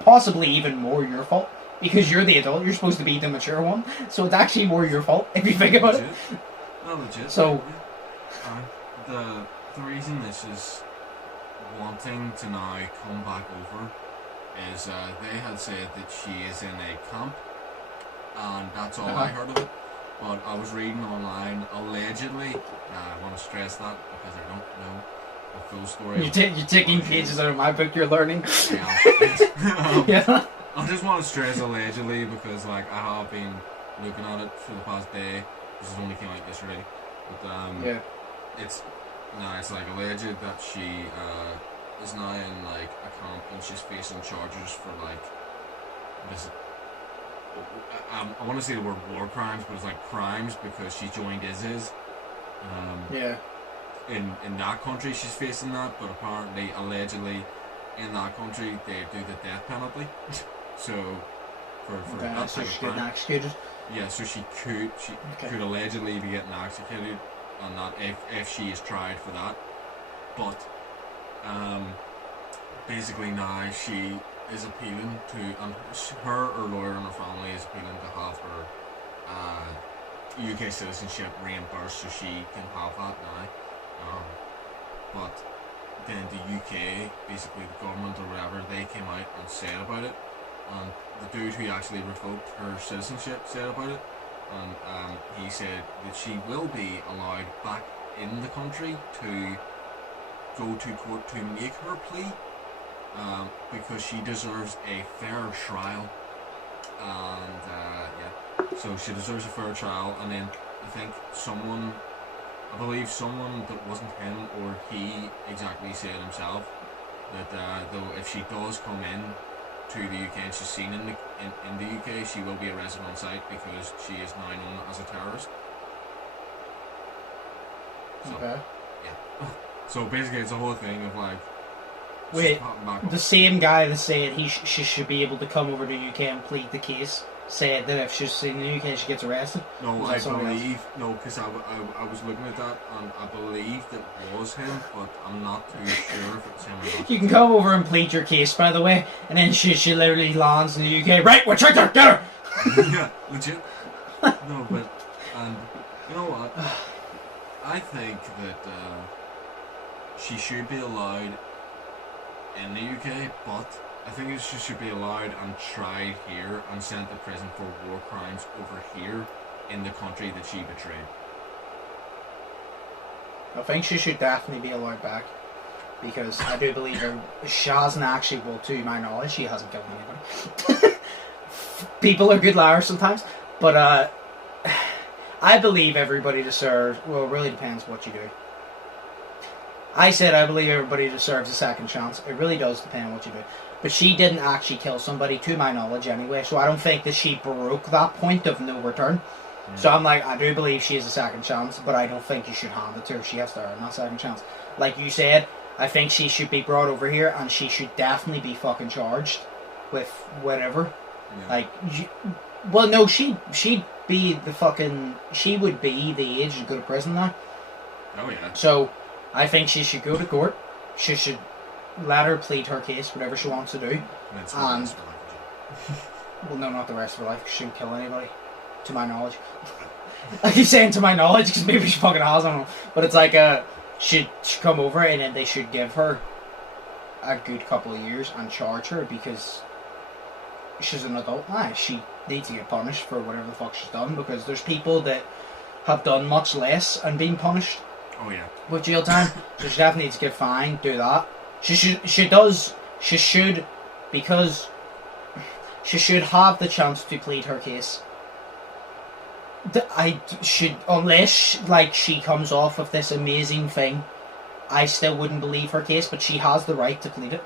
possibly even more your fault. Because you're the adult, you're supposed to be the mature one. So it's actually more your fault, if you think about it. No, legit. So, the reason this is wanting to now come back over is they had said that she is in a camp, and that's all I heard of it. But I was reading online, allegedly, I want to stress that because I don't know the full story. You're taking pages out of my book, you're learning. Yeah. Yeah. I just want to stress allegedly because like I have been looking at it for the past day. This has only came out yesterday, but yeah. It's like alleged that she is now in like a camp and she's facing charges for like this. I want to say the word war crimes, but it's like crimes because she joined ISIS. Yeah. In that country she's facing that, but apparently, allegedly, in that country they do the death penalty. So for that so type of she's getting crime. executed. Yeah, so she could allegedly be getting executed on that if she is tried for that. But basically now she is appealing to, and her lawyer and her family is appealing to have her UK citizenship reimbursed so she can have that now. But then the UK, basically the government or whatever, they came out and said about it, and the dude who actually revoked her citizenship said about it, and he said that she will be allowed back in the country to go to court to make her plea, because she deserves a fair trial, and so she deserves a fair trial. And then I think I believe someone that wasn't him or he exactly said himself that though if she does come in to the UK and she's seen in the UK, she will be arrested on site because she is now known as a terrorist. So, Okay. Yeah. So basically it's a whole thing of like, wait, the same guy that said she should be able to come over to the UK and plead the case said that if she's in the UK she gets arrested? No, I believe, no, because I was looking at that and I believe it was him, but I'm not too sure if it's him or not. You can come over and plead your case, by the way, and then she literally lands in the UK. Right, we're checked her, get her! Yeah, legit. No, but, and you know what? I think that she should be allowed in the UK, but I think she should be allowed and tried here and sent to prison for war crimes over here in the country that she betrayed. I think she should definitely be allowed back, because I do believe she hasn't actually, well, to my knowledge, she hasn't killed anybody. People are good liars sometimes, but I believe everybody deserves, well, it really depends what you do. I said I believe everybody deserves a second chance. It really does depend on what you do. But she didn't actually kill somebody, to my knowledge anyway, so I don't think that she broke that point of no return. So I'm like, I do believe she has a second chance, but I don't think you should hand it to her. She has to earn that second chance. Like you said, I think she should be brought over here, and she should definitely be fucking charged with whatever. Yeah. Like, well, no, she'd be the fucking, she would be the age to go to prison now. Oh yeah. So I think she should go to court. She should let her plead her case, whatever she wants to do. And well, no, not the rest of her life. She shouldn't kill anybody, to my knowledge. I keep saying to my knowledge because maybe she fucking has, I don't know. But it's like should come over and then they should give her a good couple of years and charge her because she's an adult now. She needs to get punished for whatever the fuck she's done, because there's people that have done much less and been punished. Oh yeah. With jail time. So she definitely needs to get fined, do that. She should, because she should have the chance to plead her case. Unless like she comes off with this amazing thing, I still wouldn't believe her case, but she has the right to plead it.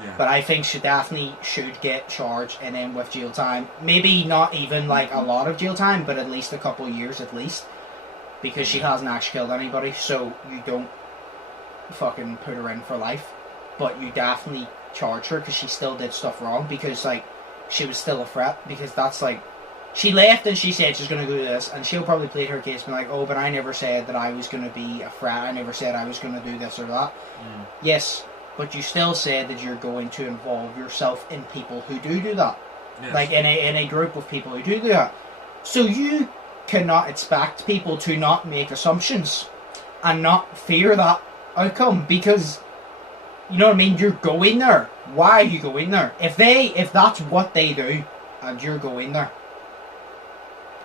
Yeah. But I think she definitely should get charged and then with jail time. Maybe not even like a lot of jail time, but at least a couple of years at least. Because she hasn't actually killed anybody, so you don't fucking put her in for life. but you definitely charge her because she still did stuff wrong, because like she was still a threat, because that's like, she left and she said she's going to do this, and she'll probably plead her case and be like, oh, but I never said that I was going to be a threat, I never said I was going to do this or that. Yes, but you still said that you're going to involve yourself in people who do that. Yes. Like in a group of people who do that. So you cannot expect people to not make assumptions and not fear that outcome, because, you know what I mean, you're going there. Why are you going there? If that's what they do and you're going there,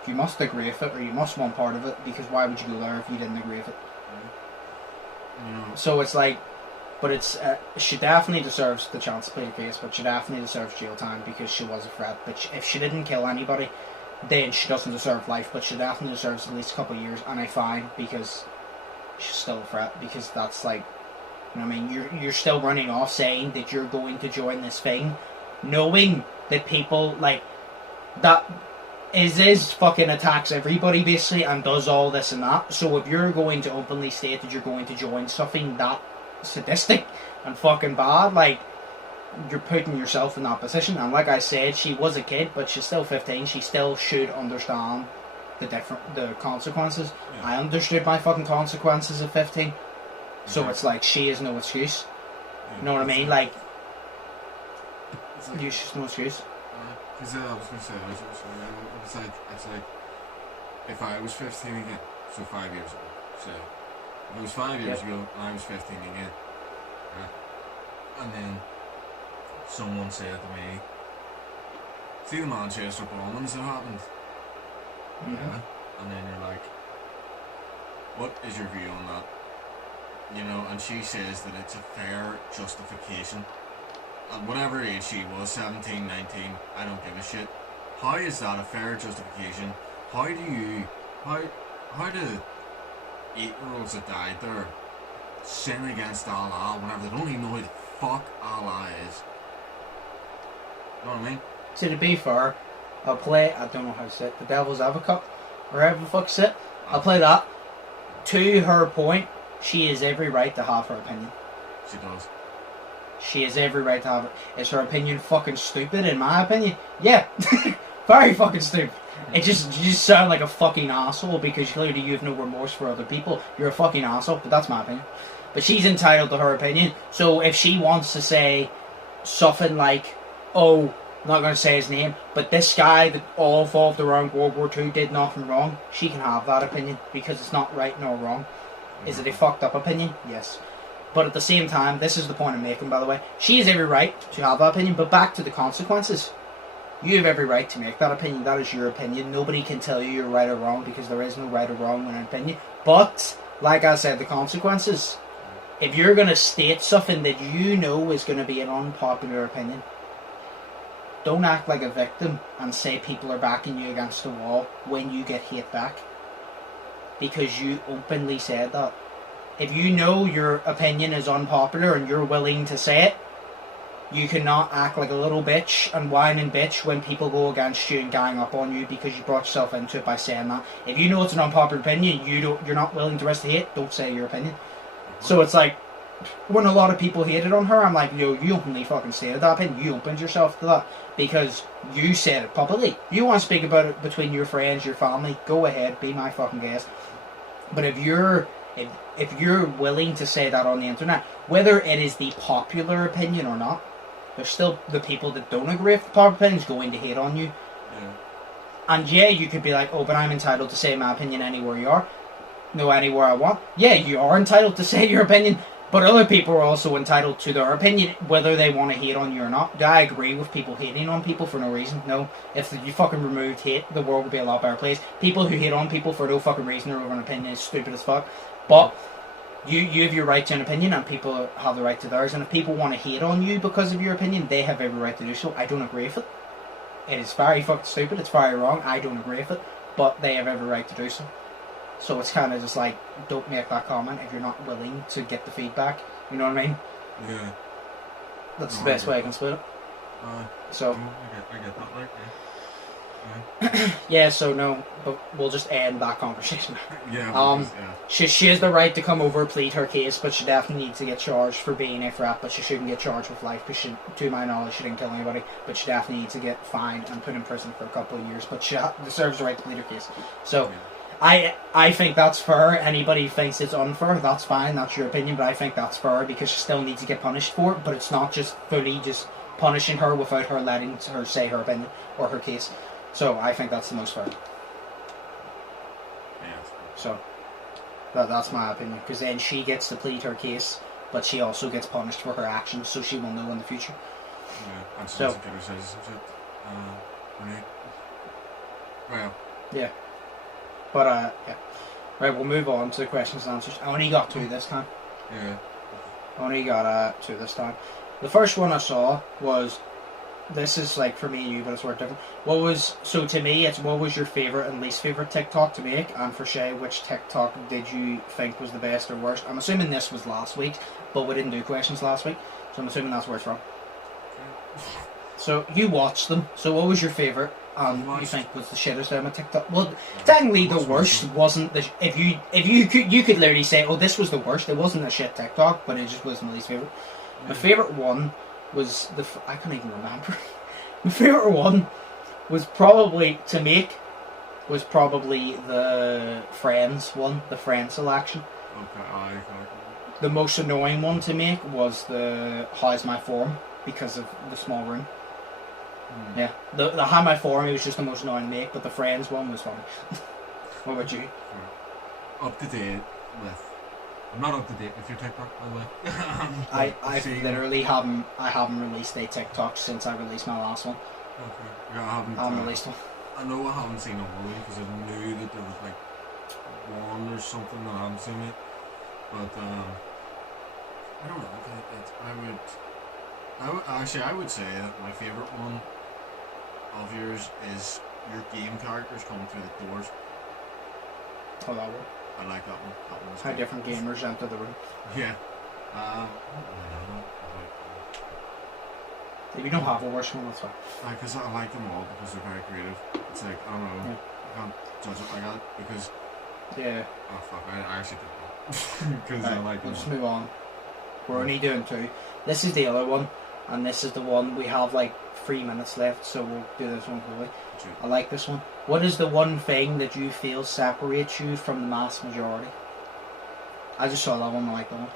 you must agree with it, or you must want part of it, because why would you go there if you didn't agree with it? So it's like, but it's she definitely deserves the chance to play the case, but she definitely deserves jail time because she was a threat. But if she didn't kill anybody, then she doesn't deserve life, but she definitely deserves at least a couple of years and a fine, because she's still a threat. Because that's like, you know what I mean, you're still running off saying that you're going to join this thing, knowing that people like that is fucking attacks everybody basically and does all this and that. So if you're going to openly state that you're going to join something that sadistic and fucking bad, like, you're putting yourself in that position. And like I said, she was a kid, but she's still 15. She still should understand the consequences. Yeah. I understood my fucking consequences at 15. So it's like, she is no excuse. Yeah, you know what I mean? Like she's no excuse. Because I was going to say, it's like, if I was 15 again, so 5 years ago, so if it was 5 years ago and I was 15 again, and then someone said to me, see the Manchester bombings that happened? Yeah. And then you're like, what is your view on that? You know, and she says that it's a fair justification. At whatever age she was, 17, 19, I don't give a shit. How is that a fair justification? How do 8-year-olds that died there sin against Allah whenever they don't even know who the fuck Allah is? You know what I mean? So to be fair, I'll play, I don't know how to say it, the Devil's Advocate, or however the fuck it. I'll play that. To her point, she has every right to have her opinion. She does. She has every right to have it. Is her opinion fucking stupid, in my opinion? Yeah. Very fucking stupid. You just sound like a fucking asshole because clearly you have no remorse for other people. You're a fucking asshole, but that's my opinion. But she's entitled to her opinion. So if she wants to say something like, oh, I'm not going to say his name, but this guy that all evolved around World War II did nothing wrong, she can have that opinion because it's not right nor wrong. Is it a fucked up opinion? Yes. But at the same time, this is the point I'm making, by the way. She has every right to have that opinion, but back to the consequences. You have every right to make that opinion. That is your opinion. Nobody can tell you you're right or wrong because there is no right or wrong in an opinion. But, like I said, the consequences. If you're going to state something that you know is going to be an unpopular opinion, don't act like a victim and say people are backing you against the wall when you get hate back. Because you openly said that. If you know your opinion is unpopular and you're willing to say it, you cannot act like a little bitch and whine and bitch when people go against you and gang up on you because you brought yourself into it by saying that. If you know it's an unpopular opinion, you're not willing to risk the hate, don't say your opinion. So it's like, when a lot of people hated on her, I'm like, yo, you openly fucking said that opinion, you opened yourself to that because you said it publicly. You want to speak about it between your friends, your family, go ahead, be my fucking guest. But if you're willing to say that on the internet, whether it is the popular opinion or not, there's still the people that don't agree with the popular opinion is going to hate on you. Yeah. And yeah, you could be like, oh, but I'm entitled to say my opinion anywhere you are. No, anywhere I want. Yeah, you are entitled to say your opinion, but other people are also entitled to their opinion, whether they want to hate on you or not. Do I agree with people hating on people for no reason? No. If you fucking removed hate, the world would be a lot better place. People who hate on people for no fucking reason or over an opinion is stupid as fuck. But you have your right to an opinion and people have the right to theirs. And if people want to hate on you because of your opinion, they have every right to do so. I don't agree with it. It is very fucking stupid. It's very wrong. I don't agree with it. But they have every right to do so. So it's kind of just like, don't make that comment if you're not willing to get the feedback. You know what I mean? Yeah. That's the best way I can split it. So. I get that, like, yeah. Yeah, so no, but we'll just end that conversation. Yeah. She has the right to come over, plead her case, but she definitely needs to get charged for being a threat. But she shouldn't get charged with life, because to my knowledge, she didn't kill anybody. But she definitely needs to get fined and put in prison for a couple of years. But she deserves the right to plead her case. So, I think that's fair. Anybody who thinks it's unfair, that's fine. That's your opinion, but I think that's fair because she still needs to get punished for it. But it's not just fully just punishing her without her letting her say her opinion or her case. So I think that's the most fair. So that's my opinion, because then she gets to plead her case, but she also gets punished for her actions, so she will know in the future. Yeah, and so says well. Yeah. But yeah. Right, we'll move on to the questions and answers. I only got 2 this time. Yeah. I only got 2 this time. The first one I saw was, this is like for me and you, but it's worth different. So to me, it's what was your favourite and least favourite TikTok to make? And for Shay, which TikTok did you think was the best or worst? I'm assuming this was last week, but we didn't do questions last week, so I'm assuming that's where it's from. So you watched them. So what was your favourite? You think was the shittest out of TikTok? Well, technically the worst wasn't the. If you could literally say, oh, this was the worst. It wasn't a shit TikTok, but it just wasn't my least favourite. My favourite one was I can't even remember. My favourite one was probably the Friends one, the Friends selection. Okay, The most annoying one to make was the How's My Form, because of the small room. Yeah, the How's My Form, it was just the most annoying to make, but the Friends one was fun. What about you? Up to date with. I'm not up to date with your TikTok, by the way. I literally haven't released a TikTok since I released my last one. Okay. Yeah, I haven't released one. I know I haven't seen all of them because I knew that there was like one or something that I haven't seen it. But I don't know. I would say that my favourite one of yours is your game characters coming through the doors. Oh, that one. I like that one. That one was How good. different gamers enter the room. Yeah. If you don't have a worse one, that's fine. Because I like them all because they're very creative. It's like, I don't know, I can't judge it like that because... Yeah. Oh fuck, I actually did because I like them. Let's move on. We're only doing 2. This is the other one, and this is the one we have like 3 minutes left, so we'll do this one quickly. I like this one. What is the one thing that you feel separates you from the mass majority? I just saw that one, I like that one.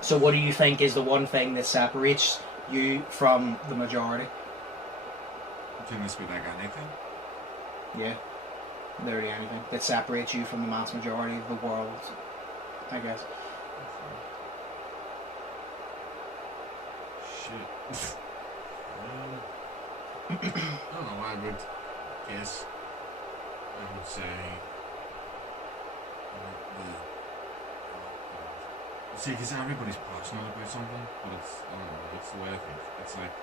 So what do you think is the one thing that separates you from the majority? Can this be like anything? Yeah. Literally anything that separates you from the mass majority of the world, I guess. Shit. I don't know, I would guess, I would say, see, because everybody's passionate about something, but it's, I don't know, it's the way I think, it's like,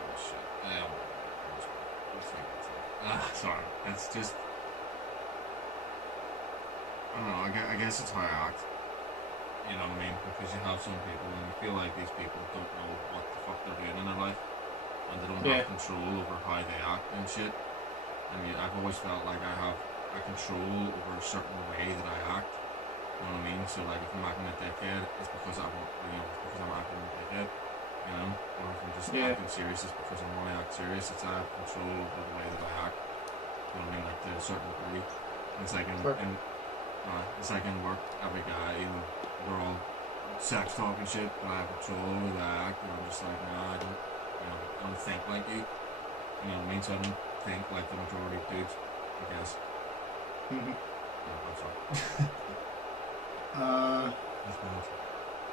oh shit, sorry, it's just, I don't know, I guess it's how I act. You know what I mean? Because you have some people and you feel like these people don't know what the fuck they're doing in their life and they don't have control over how they act and shit. And I've always felt like I have a control over a certain way that I act. You know what I mean? So like if I'm acting a dickhead, it's because I want, because I'm acting a dickhead. You know? Or if I'm just acting serious, it's because I want to act serious. It's I have control over the way that I act. You know what I mean? Like to a certain degree. And it's like it's like in work, every guy, we're all sex talking shit, but I have control over the act, and I'm just like, nah, I don't think like you. You know what I mean? So I don't think like the majority of dudes, I guess.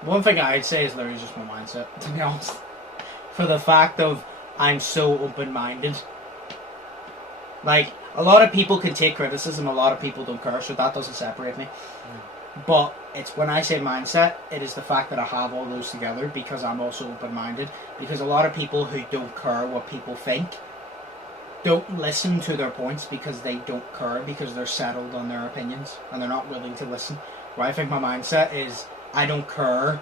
One thing I'd say is literally just my mindset, to be honest. For the fact of I'm so open-minded. Like, a lot of people can take criticism, a lot of people don't care, so that doesn't separate me. But it's when I say mindset, it is the fact that I have all those together because I'm also open-minded. Because a lot of people who don't care what people think don't listen to their points because they don't care, because they're settled on their opinions and they're not willing to listen. Where I think my mindset is I don't care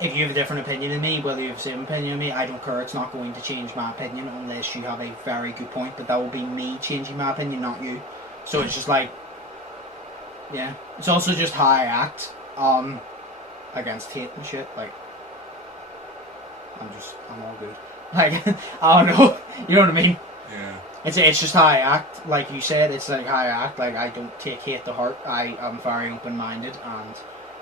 if you have a different opinion than me, whether you have the same opinion than me, I don't care. It's not going to change my opinion unless you have a very good point. But that will be me changing my opinion, not you. So it's just like, yeah. It's also just how I act against hate and shit. Like, I'm all good. Like, I don't know. You know what I mean? Yeah. It's just how I act. Like you said, it's like how I act. Like, I don't take hate to heart. I am very open-minded and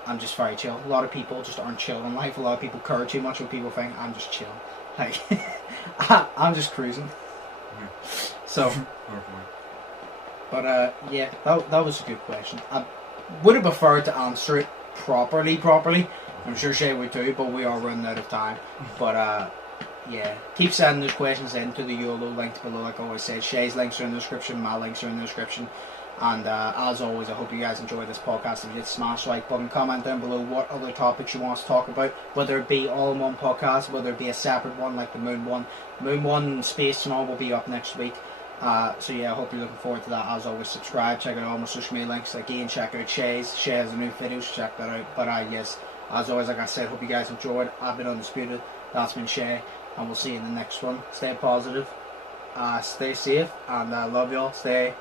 I'm just very chill. A lot of people just aren't chill in life. A lot of people care too much what people think. I'm just chilling. Like, I'm just cruising. So, but yeah, that was a good question. I would have preferred to answer it properly. I'm sure Shay would too, but we are running out of time. But yeah, keep sending those questions in to the Yolo links below. Like I always said, Shay's links are in the description, my links are in the description. And as always, I hope you guys enjoyed this podcast. If you did, smash the like button, comment down below what other topics you want us to talk about, whether it be all in one podcast, whether it be a separate one like the Moon one Space and all will be up next week. So yeah, I hope you're looking forward to that. As always, subscribe, check out all my social media links. Again, check out Shay's. Shay has a new video, so check that out. But yes, as always, like I said, hope you guys enjoyed. I've been Undisputed. That's been Shay, and we'll see you in the next one. Stay positive, stay safe, and I love y'all. Stay